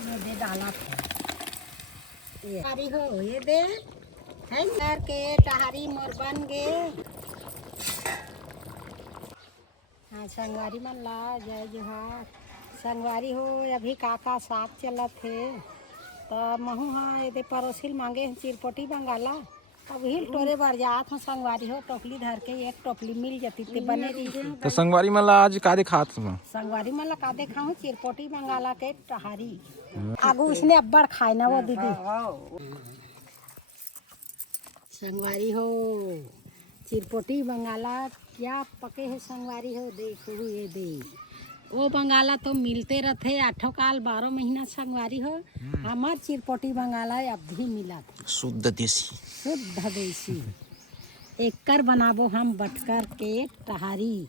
मुझे डाला था ये हरी हो ये दे है करके टहारी मोर बन गए। हाँ संगवारी मन ला जय जोहार। संगवारी हो अभी काका साग चलत थे तो महू हाँ ये पड़ोसिल मांगे चिरपोटी बंगाला अब हिल टोरे बार जात हूँ। संगवारी हो टोपली धर के एक टोपली मिल जाती ते बने रही। तो संगवारी मन ला आज का दिखात में संगवारी मन ला का देखा चिरपोटी बंगाला के टहारी आगू उसने अब्बड़ खाए ना वो दीदी। संगवारी हो चिरपोटी बंगाला क्या पके है। संगवारी हो देखो ये दे वो बंगाला तो मिलते रहते 8 काल 12 महीना। संगवारी हो हमार चिरपोटी बंगाला अब भी मिला शुद्ध देसी। एककर बनाबो हम बटकर के टहारी।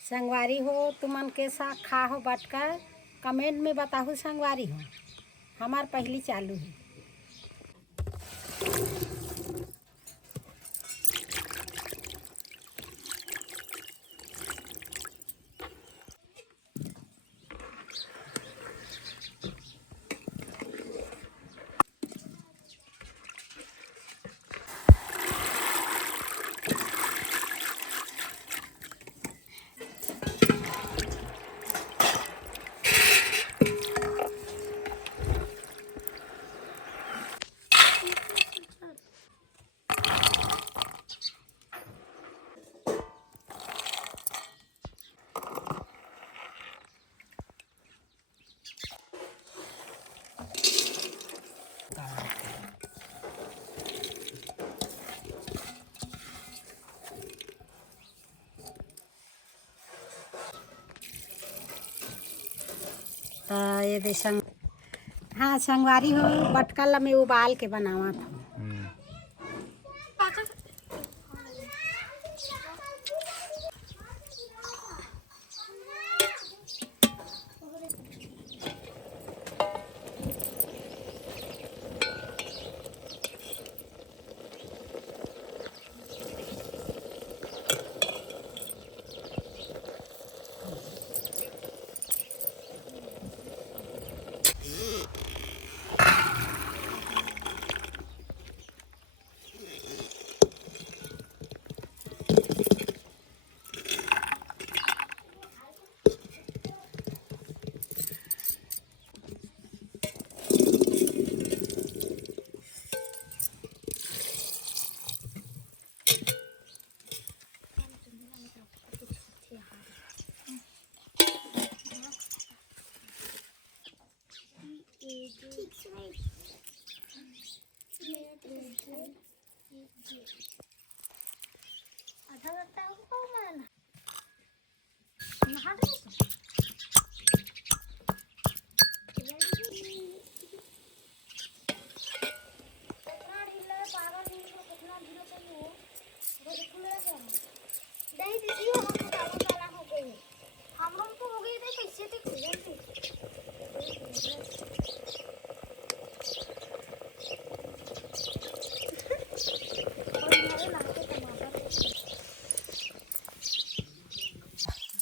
संगवारी हो तुमन के साथ खा हो बटकर कमेंट में बताओ। संगवारी हो हमार पहली चालू है। ये दे संग हाँ संगवारी हो बटकल में उबाल के बनावा था।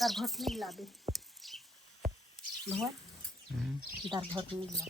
दरभट मिला दे भवन दरभट मिला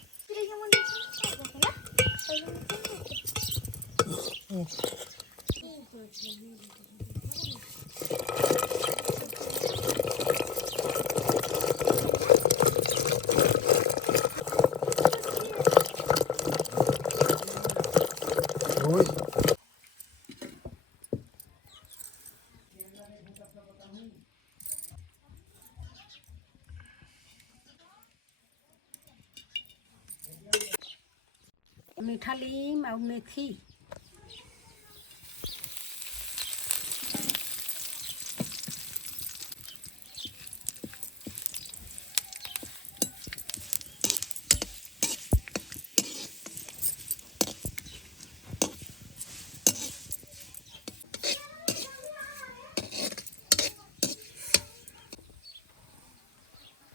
मीठा लीम और मेथी।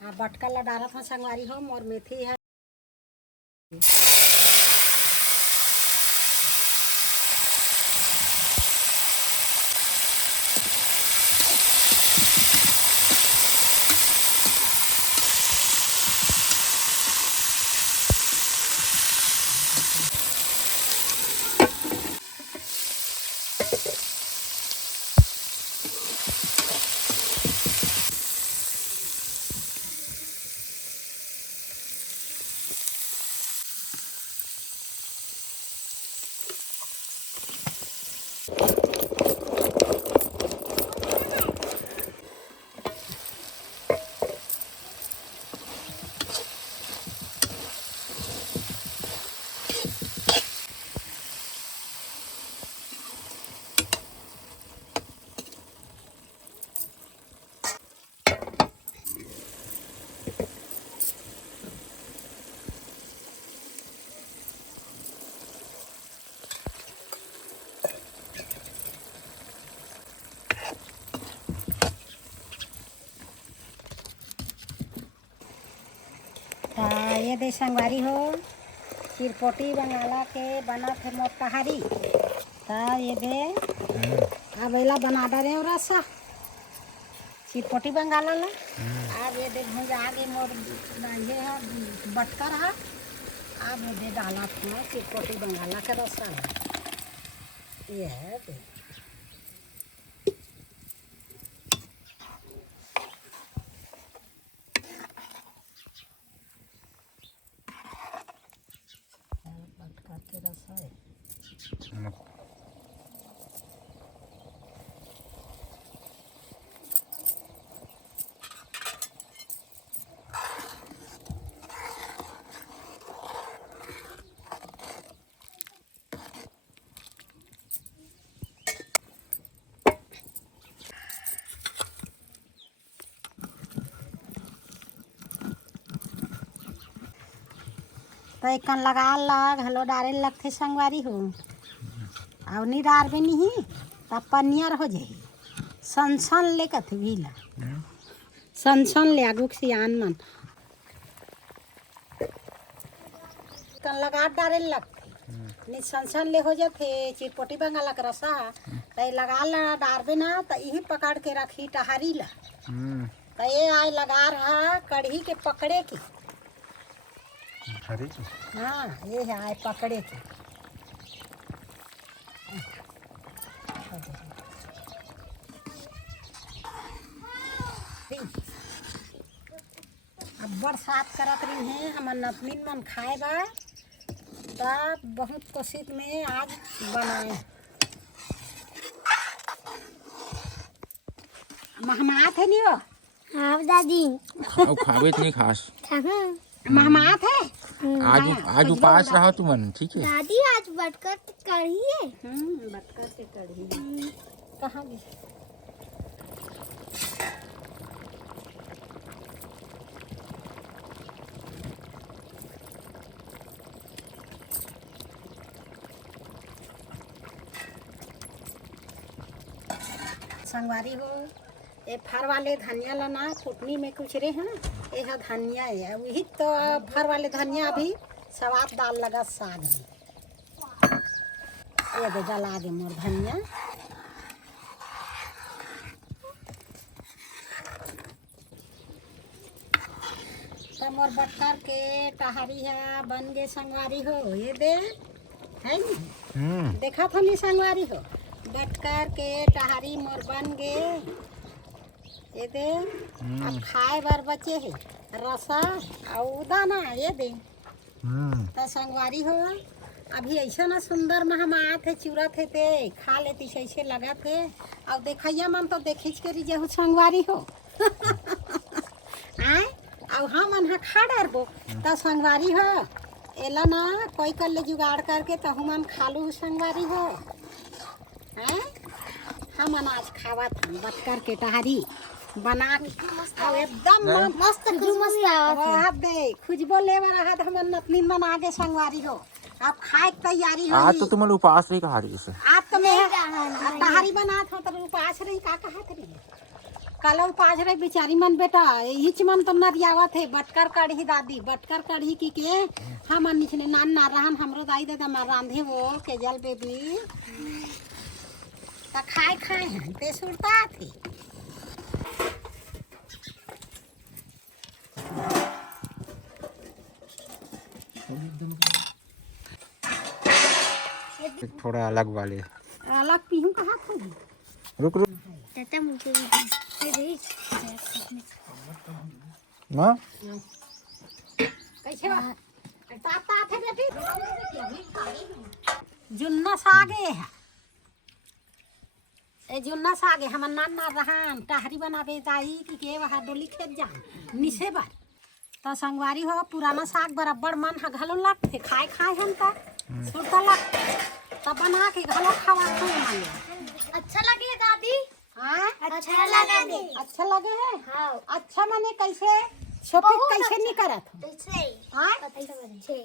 हाँ बटका ला डाला था संगवारी हो और मेथी है। ये दे संगवारी हो चिरपोटी बंगाला के बना थे मोटहारी। ये दे अब एला बना डाले रसा चिरपोटी बंगाला ला। अब ये दे भुंजा आगे मोर ये है बटका रहा। अब ये दे डाला था चिरपोटी बंगाला का रसा ला। ये है दे बटका के रसा है। तो एक लगा लग हलो डारे लगते संगवारी हो और नहीं डार भी नहीं तब पनियर हो जाए सनसन ले कथे भी ला सनसन ले आगू सियान मन कन लगा डारे लगते नहीं सनसन ले हो जाते चिरपोटी बंगाला का रसा तो लगा ला डार भी ना तो यही पकड़ के रखी टहरी ला। तो ये आए लगा रहा कढ़ी के पकड़े के। हाँ ये है आए पकड़े के। अब बरसात करत रही है हमार नतनीन मन खाए बा तब बहुत कोशिश में आज बनाए। महमात है नहीं वो। हाँ दादी खावे नहीं खास महमात है। आज आज उपास रहा तुमन ठीक है। दादी आज बटकर कढ़ी है। बटका से कढ़ी कहाँ गई। संगवारी हो ये फर वाले धनिया ला ना कुटनी में कुछ रे है ये है धनिया है वही तो फर वाले धनिया अभी स्वाद डाल लगा साग में। ये दे डाला दे मोर धनिया। तो मोर बटकर के टहरी है बन गए संगवारी हो। ये दे है नहीं देखा था नहीं संगवारी हो बटकर के टहरी मोर बन गए। ये दे अब खाए बार बचे है रसा और दाना। ये दे तो संगवारी हो अभी ऐसा ना सुंदर महमात है चूरा थे ते खा लेती ऐसे लगा थे और देखिया मन तो देखिच के रिजहु संगवारी हो आए और हम मन खा डरबो तो संगवारी हो एला ना कोई कर ले जुगाड़ करके तो हुमन खालू संगवारी हो हैं। हम अनाज खावत हम बटकर के टहरी बना के और एकदम मस्त खुशबू दे खुजबो ले रहा हम नतनी बना के संगवारी हो। अब खाए की तैयारी हो। आज तो तुम उपवास रही कहा रही से। आज तो मैं टहरी बना था तो उपास रही का कहा रही कल उपास रही बेचारी मन बेटा हिच मन तो नरियावत है बटकर कढ़ी दादी बटकर कढ़ी की के हम निचने नान ना रहन हमरो दाई दादा मार रांधे वो के जल बेबी त खाए खाए हैं ते सुरता थी। थोड़ा अलग वाले अलग पीहूं कहा था रुक रुक चाचा मुझे माँ कैसे बा ताता थे बेटी जुन्ना सागे है ए जुन्ना सागे हमन नान ना रहन टहरी बनावे दाई की के वहा डोली खेत जा निसे बार तो संगवारी हो पुराना साग बराबर मन ह घलो लगथे खाए खाए हम ता सुरता लग तब बना के घलो खावा तो मांगे। अच्छा लगे दादी हां अच्छा लगे अच्छा लगे है। हाँ अच्छा माने कैसे शॉपिंग बहुत कैसे नहीं करत अच्छे हां अच्छे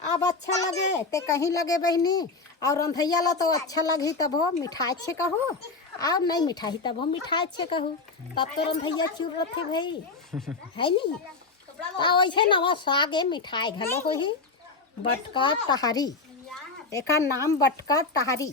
अब अच्छा लगे ते कहीं लगे बहनी और रंधैया ला तो अच्छा लगी तब हो मिठाई से कहो और नहीं मिठाई तब हो मिठाई से कहो तब तो रंधैया चूर रखे भाई है नहीं तो वैसे नवा साग है मिठाई घलो हो ही बटकर टहरी एका नाम बटकर टहरी।